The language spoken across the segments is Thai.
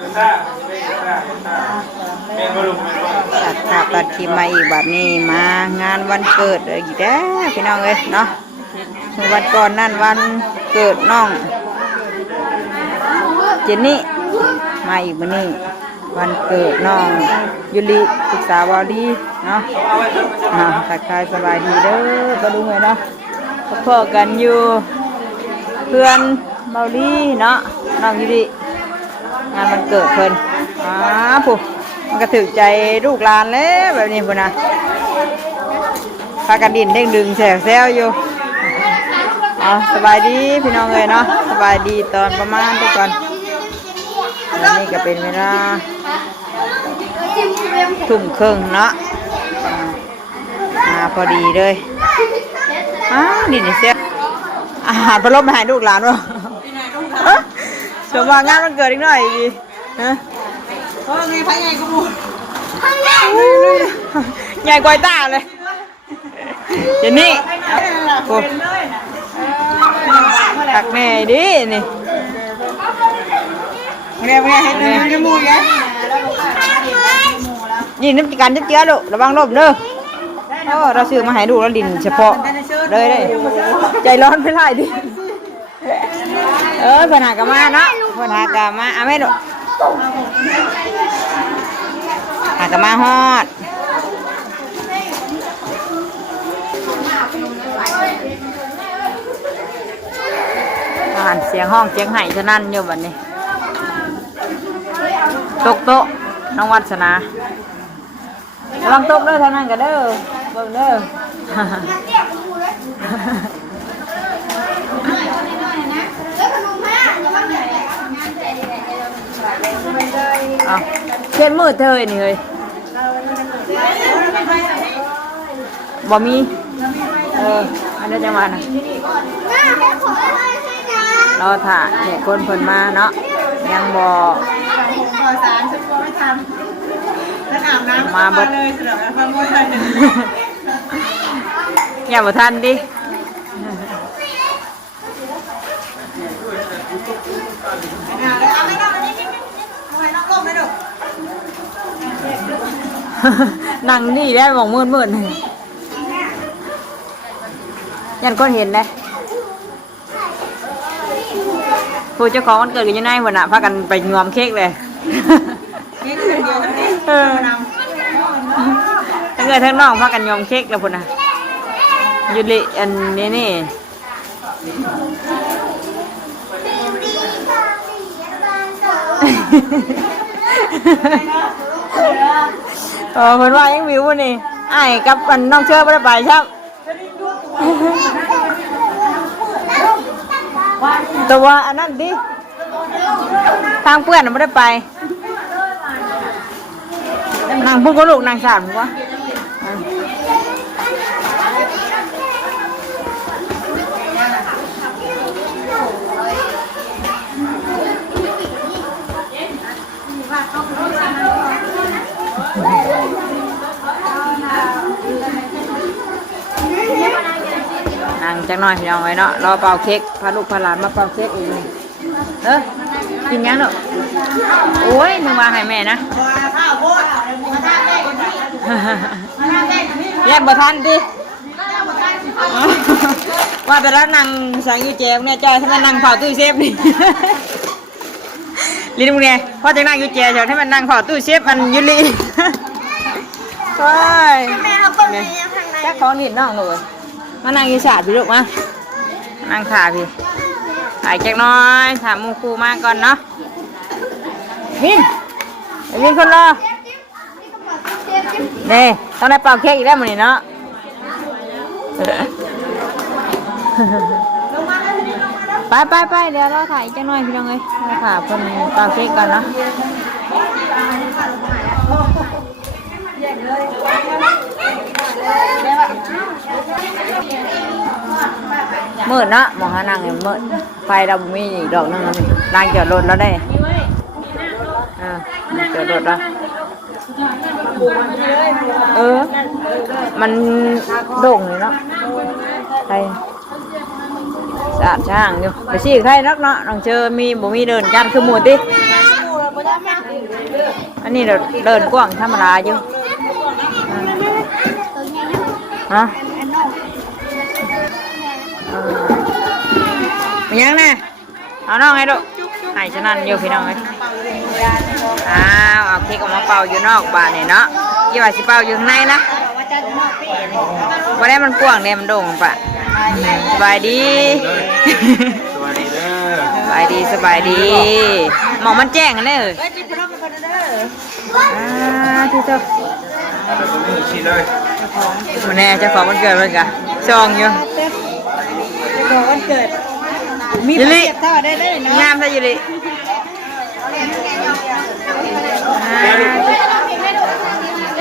ตัดภาพตัดคลิปมาอีกแบบนี้มางานวันเกิดอีกแล้วพี่น้องเลยเนาะวันก่อนนั่นวันเกิดน้องเจนนี่มาอีกวันนี้วันเกิดน้องยุลิศึกษาวารีเนาะทักทายสบายดีเด้อปะลุงเลยเนาะพ่อกันอยู่เพื่อนเบาลีเนาะน้องยุลิงานวันเกิดเพิ่นผู้มันก็ถึกใจลูกหลานแล้วแบบนี้พุ่นนะพากันดินเด้งดึงแซวอยู่สบายดีพี่น้องเลยเนาะสบายดีตอนประมาณทุกคนนี่ก็เป็นเวลาทุ่มครึ่งเนาะพอดีเลยนี่เสียอาหารพะโล้มาให้ลูกหลานวะชมว่างานมันเกิดอีกหน่อยดีฮะไงพายใหญ่กูใหญ่กว่าตาเลยเจนนี่ตักแม่ดินี่เรียกให้ดูมูยนี่น้ำกันเจี๊ยบลูกระวังลมเด้อเราซื้อมาให้ดูแล้วดินเฉพาะเลยใจร้อนไม่ได้ดิปัญหากามาเนาะปัญหากามาไม่ดูหากามาฮอดผ่านเสียงห้องเสียงไห่เท่านั้นอยู่บัดนี้ตกโต๊ะน้องวัฒนาระวังตกเด้อเท่านั้นกันเด้อเบิ่งเด้อเข้มมืดเธอนี่เลยบ่มีอันนี้จะมานะเราถ่าเหตุคนเพิ่นมาเนาะยังบ่มาเบิดอย่าบ่ทันดินั่งนี่ได้มองมืดยันคนเห็นเลยผู้เจ้าของวันเกิดกันยังไงวันน่ะพากันไปงอมเค้กเลยทั้งเงินทั้งน้องพากันงอมเค้กแล้วพุ่นน่ะยุลิอันนี้นี่เพิ่นว่ายังวิวนี่ไอ้กับมันน้องเชื่อไม่ได้ไปครับตัวอันนั้นดิทางเพื่อนไม่ได้ไปนางพุ่งก็ลูกนางสามวะนั่งจังหน่อยพี่น้องไว้เนาะรอเป่าเค้กพาลูกพาหลานมาเป่าเค้กอีกกินยังเนาะโอ้ยนึกว่าให้แม่นะแย่บ่ทันดิว่าแต่ละนั่งสังยูเจมเนี่ยจอยให้มันนั่งเผาตู้เซฟนี่ลินมึงเนี่ยพ่อจะนั่งยูเจมให้มันนั่งเผาตู้เซฟมันยุลีใช่แค่ของนิดน้องหนูมานั่งยีสาดพี่ลูกมานั่งขาพี่ถ่ายแจ็คน้อยถามมูคูมาก่อนเนาะวินคนรอเนี่ยต้องได้เป่าเค้กอีกแล้วมันนี่เนาะไปเดี๋ยวเราถ่ายแจ็คน้อยพี่น้องเลยเราถ่ายคนเป่าเค้กก่อนเนาะมืดนะมองหานั่งมืดไฟเรามีอีกดอกนึงแล้วนี่นางจอดรถแล้วได้จอดรถแล้วมันโด่งเลยเนาะใครสะอาดช่างอยู่ไปชี้ใครนักเนาะน้องเจอมีบ่มีเดินกันคือหมูดิ อันนี้เราเดินกว้างธรรมดาอยู่ฮะมันยังนะเอาน้องให้ดูให้ฉะนั้นอยู่พี่น้องเลยเอาเค้กออกมาเป่าอยู่นอกบ้านนี่เนาะยี่ว่าสิเป่าอยู่ข้างในนะวันนี้มันกว้างเนี่ยมันโด่งปะสบายดีสวัสดีเด้อสบายดีสบายดีหมองมันแจ้งกันเลยที่เจ้าชี้เลยวันนี้เจ้าของวันเกิดเลยกะจองอยู่ของวันเกิดมีเทียบเท่าได้เลยเนาะงามซะยูริ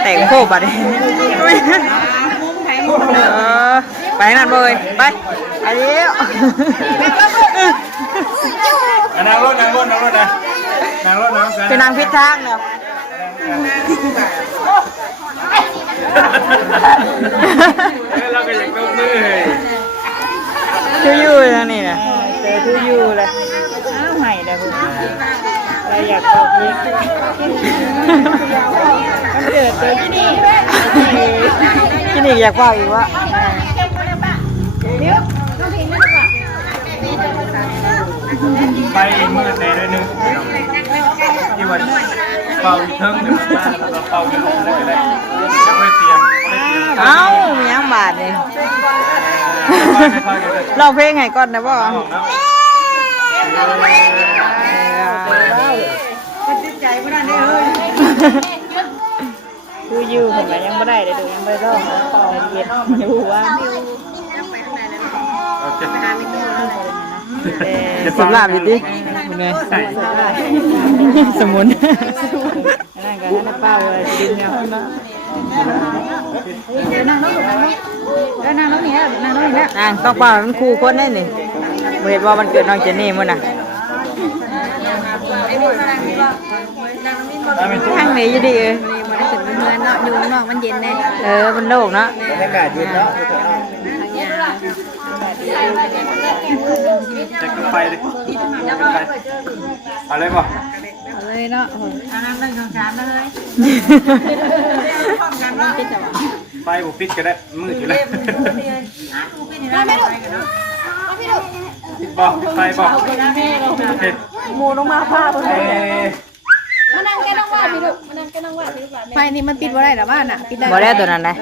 แต่งโคบอ่ะดิไปนั่นเลยไปไปเร็วนั่งรถนะเป็นนางพิษทางเนาะเราก็อยากต้องมือทูยูทางนี้นะเจอทูยูเลยใหม่เลยคุณเราอยากเอาพีมันเกิดเจอที่นี่อยากเป่าอีกวะไปมืดเลยด้วยนึงที่วันเป่าเทิงเดี๋ยวเราเป่ากันลงได้เลยยังไม่เตรียมเอ้ามียังบาทเลยเราเพลงไงก่อนนะบ่ใจไม่ได้เลยคืออยู่ผมยังไม่ได้เลยดูยังไม่ได้ต่อเย็นอยู่ว่าสำหรับอยู่ดิคุณเนยสมุนนั่นก็นั่นเป้าเลยดินเนี่ยนั่งน้องนี่นะนั่งน้องนี่นะต้องเป้ามันคู่คนได้นี่เห็นว่ามันเกิดน้องเจนนี่มั้งน่ะข้างนี้อยู่ดีมันถึงเงินเนาะอยู่นอกมันเย็นแน่มันโล่งเนาะบรรยากาศเย็นเนาะจะกินไฟเลยเอาเลยป่ะเอาเลยเนาะนั่ง1 2 3เลยไฟบุปิดก็ได้มืดอยู่แล้วบอกไฟบอกเห็ดหมูลงมาผ้ามานั่งแกน้องว่าพี่ลูกมานั่งแกน้องว่าพี่ลูกไฟนี่มันปิดบ่ได้หรอบ้านอ่ะปิดได้บ่ได้ตัวนั้นเลย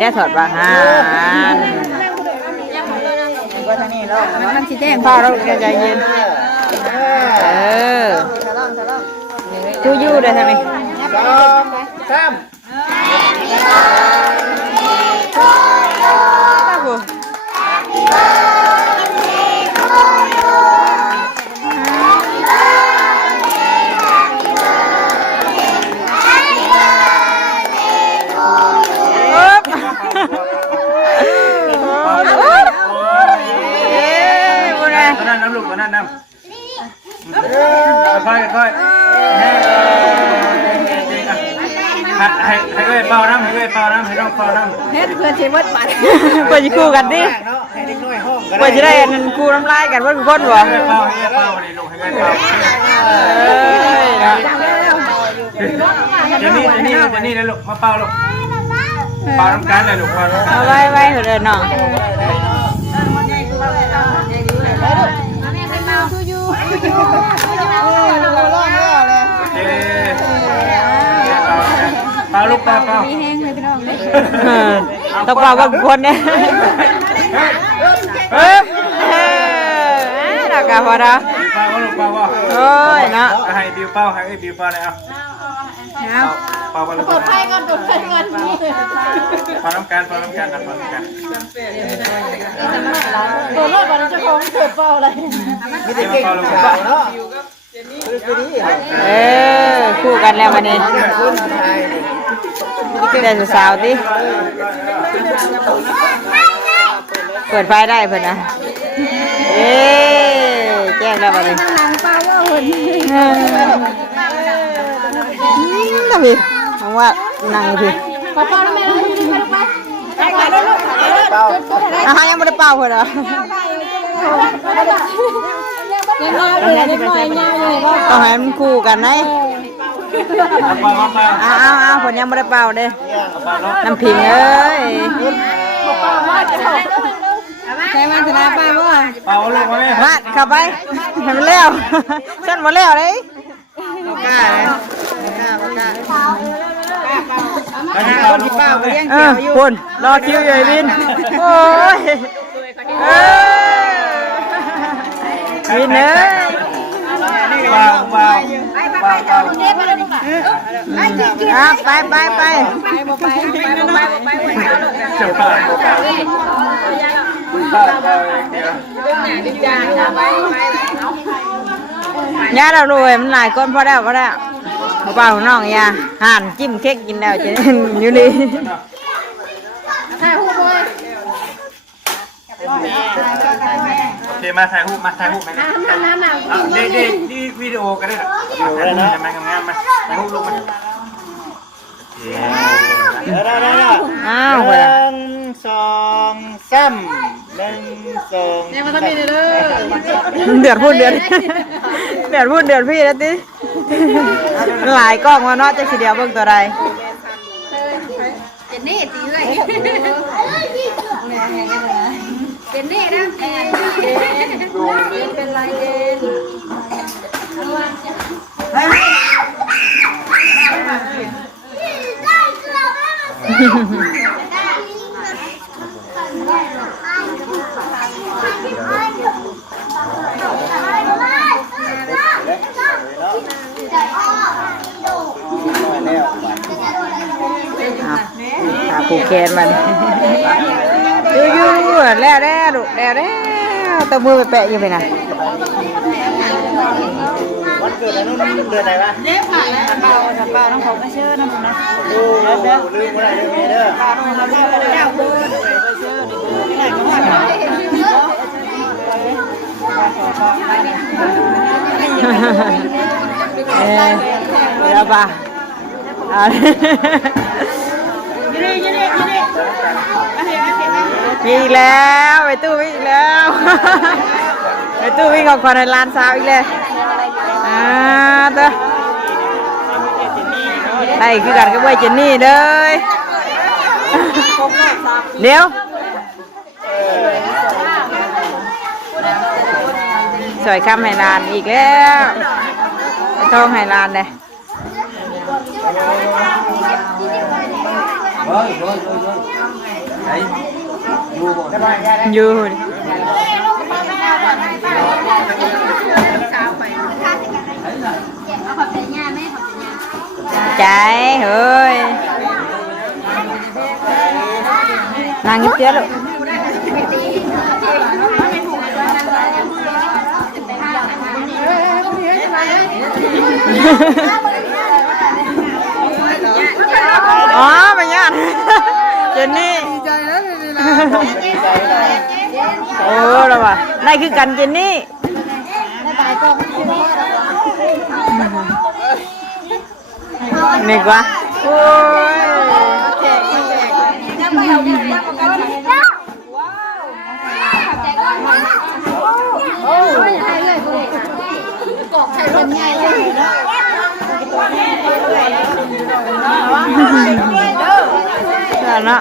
ได้ถอดบางฮานก็ทางนี้แล้วมันสีแดงพ่อเราใจเย็นทูยูได้ทางนี้2 3น้ำลูกน้ำค่อยให้เอ้ยเป่าน้ำให้น้องเป่าน้ำเฮ็ดเพื่อชีวิตมันเพื่อจะคู่กันดิเพื่อจะได้คู่น้ำลายกันว่าทุกคนวะให้เป่าเลยลูกให้เป่าเจนี่เลยลูกมาเป่าลูกเป่าน้ำกันเลยลูกเป่าน้ำกันเอาไว้เถอะน้องเป่าลูกเป่ามีแห้งเลยพี่น้องต้องเป่าบางคนเนี่ยเรากะพอแล้วเป่าลูกเป่าว่าโอ้ยนะให้บิวเป่าให้บิวเป่าเลยเอาเป่าลูกกดไฟก่อนเป่าน้ำกันตัวรถก่อนจะคงเกิดเป่าอะไรไม่ได้เก่งเป่าเนาะคู่กันแล้ววันนี้ได้สาวๆดิเปิดไฟได้เพื่อนนะแจ้งแล้ววันนี้หลังเป่าว่าหุ่นน่าพี่มองว่านั่งพี่เป่าแล้วแม่ลูกกินไปลูกไปไปลูกยังไม่ได้เป่าเพื่อนเหรอ ยังน้อยเหลือนิดหน่อยยาวอยู่บ่ ต้องให้มันคู่กันนะเอาผลยังไม่ได้เป่าเด้น้ำพิงเอ้ย ใช่มันชนะป้าบ่ เป่าลงมาไหม มาขับไปให้มันเร็วฉันมาเร็วเลยกล้าเลยคนที่เป่าไปเลี้ยงเกี่ยวอยู่คุณรอคิวอยู่ไอ้บินโอ้ยบินเอ้ย เป่าเป่าเป่าเป่า ไปจะเป่าเป่าย่าเรารวยมันหลายคนพอแล้วเป่าน้องย่าห่านจิ้มเค้กกินแล้วจะอยู่ดี ถ่ายรูปเลย โอเคมาถ่ายรูปมาถ่ายรูปไหมเด็กๆนี่วิดีโอกันได้หรอได้ไหมงามๆมาถ่ายรูปลงมาได้อ้าว 1 2 3 1 2 เนี่ยมันต้องมีเด้อ เดือดพูดเดือดพี่แล้วติหลายกล้องมาเนาะจะสีเดียวเบิ่งตัวใด เจนนี่ตีเลยเจนนี่นะเป็นไรเจน ผูกแขนมันอยู่แล้วลูกแล้วตะมือไปแปะอยู่ไปนะ วันเกิดอะไรนู่นเดือนไหนวะ เด้ผ่านแล้วเปล่าต้องขอไม่เชื่อนะผมนะ โอ้ลืมเมื่อไหร่เดือนนี้เด้อ เดี๋ยวป่ะมีอีกแล้วไปตู้มีอีกแล้วไปตู้วิ่งของคนในร้านสาวอีกเลยตัวไอ้คือกันก็ไว้เจนนี่เลยเดี๋ยวสวยคำไฮลานอีกแล้วทองไฮลานเลยอยู่ใจเฮ้ยนางยิ้มเตี้ยลูกอ๋อไม่ยากเจนนี่ดีใจนะโอ้เราว่ะได้คือกันเจนนี่นี่กว่าโอ้ยเนาะ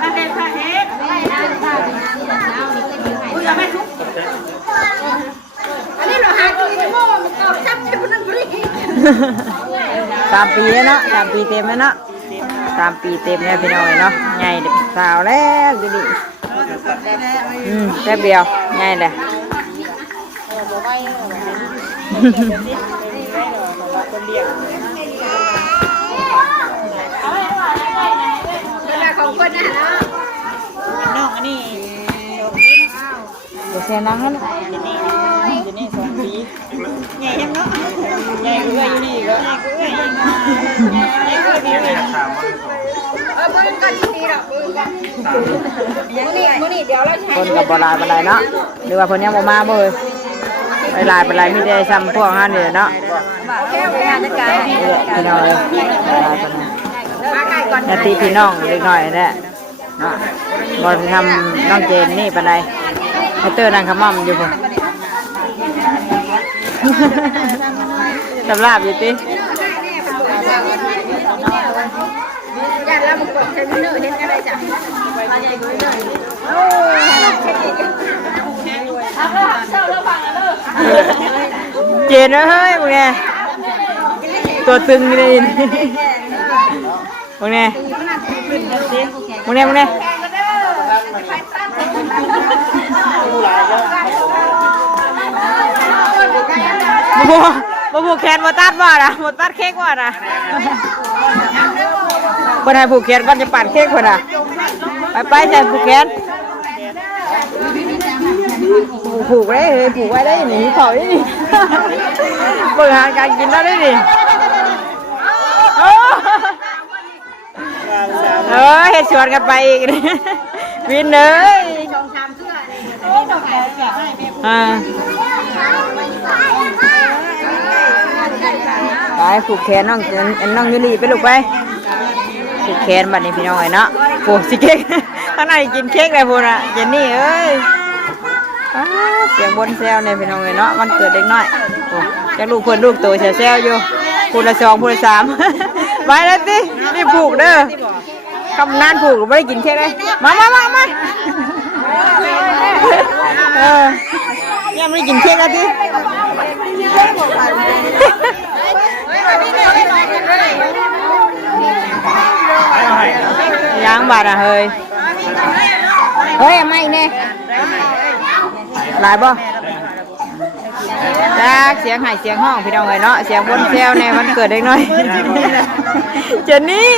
3 ปีแล้วเนาะ3 ปีเต็มแล้วเนาะ3 ปีเต็มแล้วพี่น้อยเนาะใหญ่สาวแล้วดูดิแป๊บเดียวใหญ่เลยของคนนะน้องอันนี้ เดี๋ยวเสียนังแล้วจะนี่2 ปีใหญ่ยังเนาะใหญ่ก็อยู่นี่ก็ปืนกันทีหรอปืนกันมื้อนี้เดี๋ยวเราใช้ คนกับบลายบลายเนาะหรือว่าคนยังบ่มาบ่เลยไปลายมีแต่ซ้ำพวกฮั่นนี่เนาะพี่น้องเลยนาทีพี่น้องเล็กน้อยแหละเนาะบอลทำน้องเจนนี่ปานใดให้เตอร์นั่งขมั่มอยู่พุ่น สำหรับอยู่ติ ญาติเรามันกดใช้เนื้อเห็นอะไรจ้ะมาใหญ่กว่าเนื้อโอ้เช่าแล้วฟังแล้วเจนเฮ้ยมึงไงตัวตึงเลยมึงไงมึงไงมึงไงมาผูกแขนมาตัดบ่นะมาตัดเค้กบ่นะคนให้ผูกแขนก่อนจะปั่นเค้กคนอ่ะไปใส่ผูกแขนผูกได้เลยผูกไว้ได้หนีเขาได้ดิเปิดหาการกินได้ดิเฮ็ดชวนกันไปอีกวินเลยไปผูกแขนน้องยูรีไปลูกไปผูกแขนบัดนี้พี่น้องเนาะโอ้สิเค้กข้างในกินเค้กเลยพูน่ะเจนนี่เอ้ยเสียงบนแซวเนี่ยพี่น้องเนาะมันเกิดเด็กน้อยโอ้จักลูกเพื่อนลูกโตแซวอยู่พูดละ2พูดละ3ไปแล้วสินี่ผูกเด้อคำนานผูกไม่ได้กินเค้กเลยมาเนี่ยไม่ได้กินเค้กแล้วสิล้างบาดอ่ะเฮ้ยไม่แน่หลายบ่จากเสียงหายเสียงห้องพี่น้องเนาะเสียงบนแซวในมันเกิดเด็กน้อยเจนนี่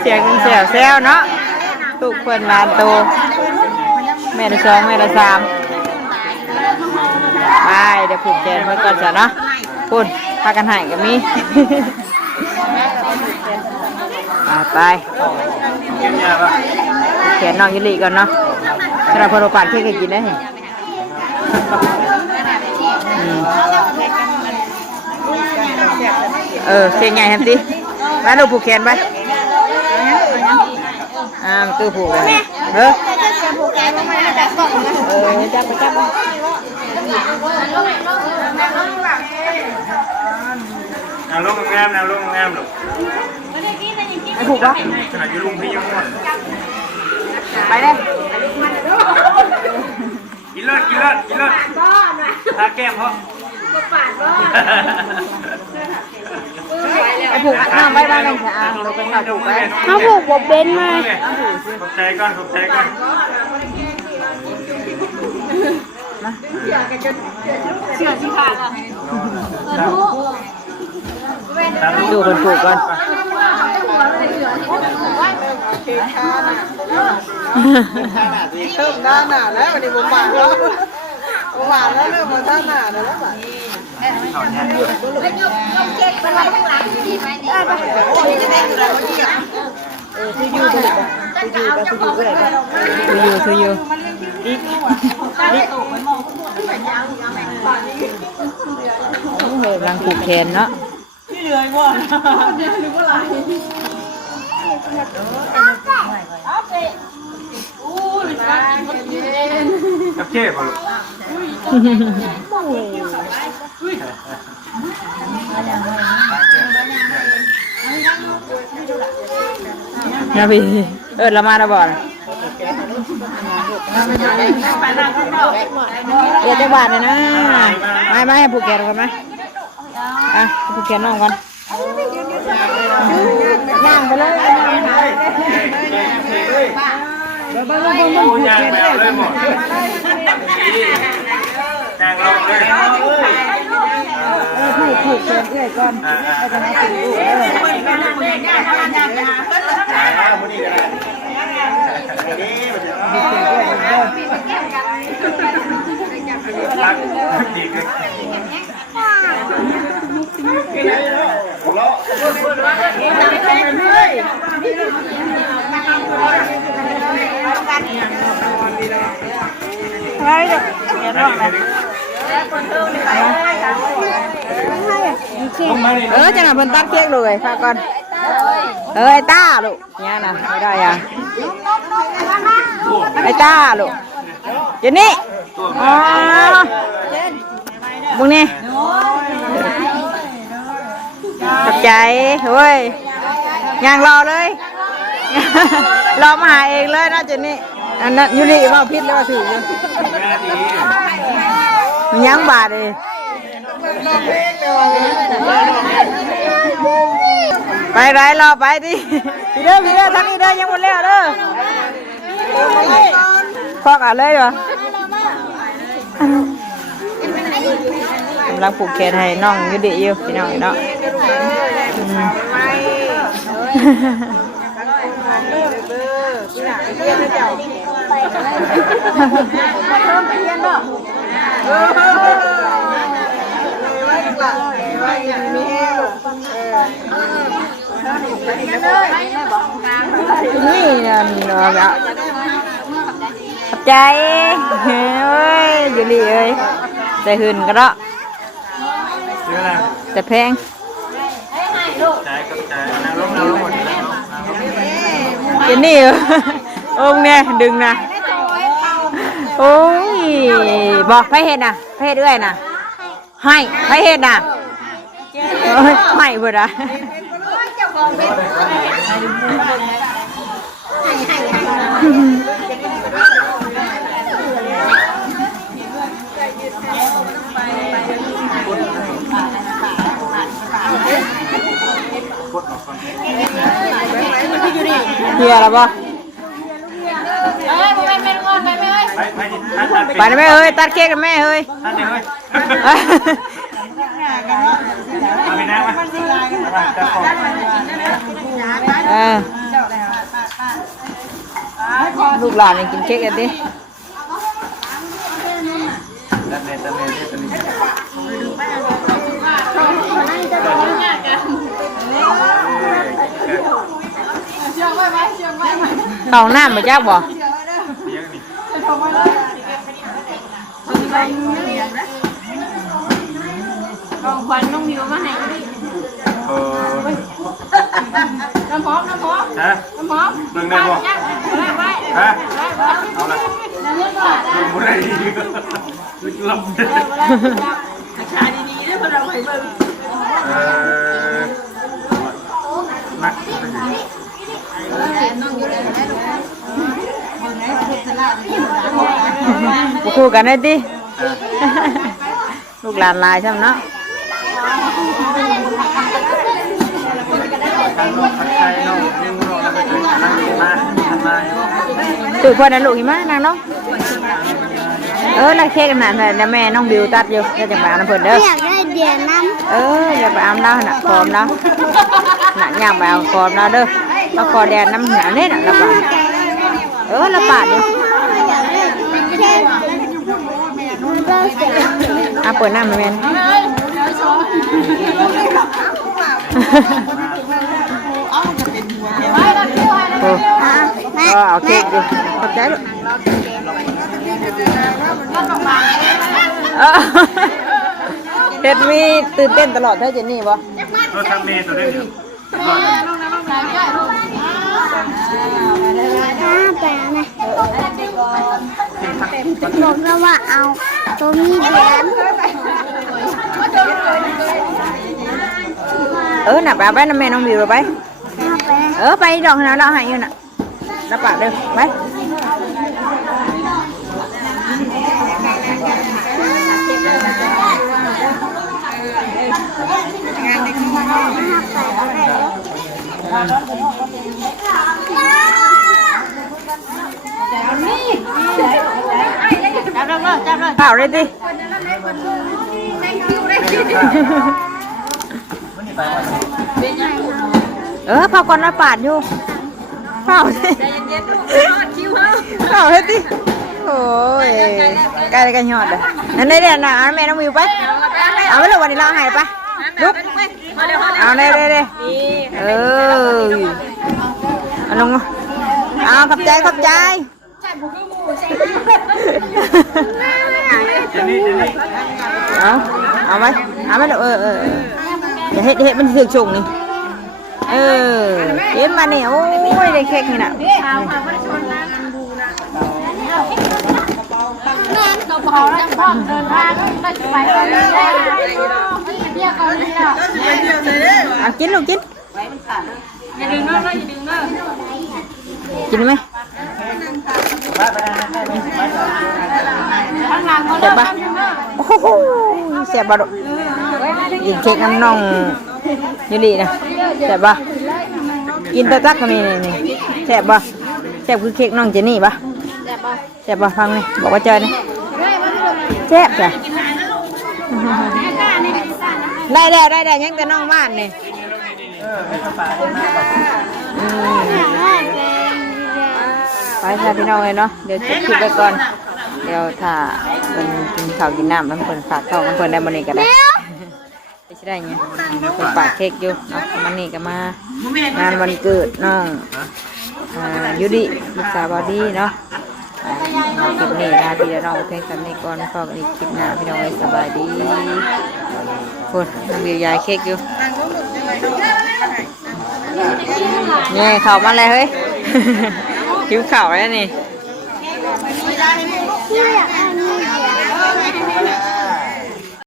เสียงแซวเนาะตุกเพื่อนลานโตแม่ละ2แม่ละ3ไปเดี๋ยวผูกแขนไว้ก่อนจ้ะเนาะปุ่นพากันหายกับมีไปแขนน้องยิริก่อนเนาะสำหรับพอเราปั่นเค้กกินได้เค้กใหญ่แฮมตี้มาดูผูกแขนไปตู้ผูกเลยจับไปลูกงามนะลูกงามลูกไอ้ผูกปะขนาดยูลุงพี่ยังม่วนไปเลยกินเลิศทาแก้มเขาไอ้ผูกน้ำไว้บ้านเลยค่ะเราไปข่าวผูกไปเขาผูกบเบนมาขอบใจก่อนเชื่อสิค่ะดูคนผูกก่อนเริ่มด้านหนาแล้ววันนี้ผมหวานแล้วเริ่มมาด้านหนาแล้วแบบคืออยู่เฮ้ยกำลังผูกแขนเนาะที่เหลือก่อนหรือว่าอะไรกับเจ๊ป่ะนะพี่เรามาแล้วบ่อนเดี๋ยวจะบาดเลยนะไม่ให้ผูกแขนก่อนไหมผูกแขนน้องก่อนย่างไปเลยย่างไปเอาเลยหมดย่างลงเลยผูกแขนเอื้อยก่อนจะมาผูกรักดีขึ้นจะหน่ะเพิ่นตัดเค้กเลยฝากก่อนไอ้ต้าลูกเนี่ยนะไม่ได้ไอ้ต้าลูกเจนนี่ ตัว อ๋อบุงนี่ขอบใจเฮ้ยยังรอเลย รอมาหาเองเลยนะเจนนี่อันนั้นยูริว่าพิษแล้วว่าถืออยู่มันยังบาดเลยไปไรรอไปดิพี่เด้อทั้งนี้เด้อยังหมดแล้วเด้อพอกอ่ะเลยเหรอกำลังผูกแขนให้น้องยูริอยู่พี่น้องเนาะนี่นั่นเนาะแบบขอบใจเฮ้ยยูริเอ้ยแต่หื่นก็เนาะแต่แพงเจนนี่องเนี่ยดึงนะโอ้ยบอกไผเฮ็ดน่ะไผเฮ็ดเอื้อยน่ะให้ไผเฮ็ดน่ะให้เพิ่นอ่ะเฮียแล้วบ่ไปนะแม่เอ้ยตัดเค้กกับแม่เอ้ยลูกหลานยังกินเค้กกันดิเข้าน้ำมาจักบ่ของขวัญน้องมิวมาให้น้ำพร้อมฮะน้ำพร้อมเบิ่งได้บ่ฮะเอาละบ่ได้ลึกลับราคาดีๆเด้อบ่เราให้เบิ่งนักคู่กันได้ดิลูกหลานลายใช่ไหมเนาะตื่นพอนะลูกหิมะนางเนาะแล้วเค้กกันนั่นแล้วแม่น้องบิวตัดอยู่จะจังไปเอาน้ำเพิ่นเด้ออยากได้เดียนน้ำอย่าไปเอาน้ำน่ะคอมแล้วน่ะย่างไปเอาคอมแล้วเด้อเอาคอแดนน้ำหนาเนี่ยน่ะละปาดละปาดดิเปิดน้ำมาแม่ก็เอาเค้กดิขอบใจลูกเฮ็ดมีตื่นเต้นตลอดเท่าเจนนี่บ่รถทำเมย์ตัวเดียวบอกแล้วว่าเอาตัวนี้เดียนน่ะไปเอาไปน้ำแม่น้องบิวไปไปดอกนะเราให้อยู่น่ะแล้วปะเด้อไปเปล่าเลยดิเผาก่อนมาปาดอยู่เผาสิเผาเลยดิโอ้ยใกล้กันยอดเลยนั่นได้เด่นนะแม่น้องวิวไปเอาไปเลยวันนี้เราหายไปลุกเอาได้เอาลงเอาขอบใจเอาไหมลูกอย่าเฮ็ดมันถึกชงนี่เห็นมาเนี่ยโอ้ยได้เค้กนี่น่ะ เขาแล้วพร้อมเดินทางก็จะไปเรื่อยๆเที่ยวกันเที่ยว ไปเที่ยวเลยเด้อ เอากินลูกกิน อย่าดึงเนอะอย่าดึงเนอะ กินไหม ข้างหลังเขา เจ็บปะโอ้โหเสียบปะลูกกินเค้กน้ำน่องยูรีนะเจ็บปะกินตะตักก็มีนี่เจ็บปะเจ็บคือเค้กน้องเจนี่ปะเจ็บปะฟังนี่บอกว่าเจอนี่เจ็บจ้ะได้ยังแต่น้องบ้านนี่ไปค่ะพี่น้องเลยเนาะเดี๋ยวจะคิดไปก่อนเดี๋ยวถ้าเป็นกินข้าวกินน้ำน้ำเพิ่นฝากข้าวน้ำเพิ่นได้บ่นี่ก็ได้ไปใช่ได้ไงเพิ่นฝากเค้กอยู่เนาะมันนี่ก็มางานวันเกิดน้องยุดิลูกสาวบอดี้เนาะคลิปนี้นะพี่น้องเพลงสำนีก่อนพอกันอีกคลิปหน้าพี่น้องสบายดีคนน้ำบิวยายเค้กอยู่เนี่ยเข่ามาเลยเฮ้ย หิวเข่าแล้วนี่ เที่ยว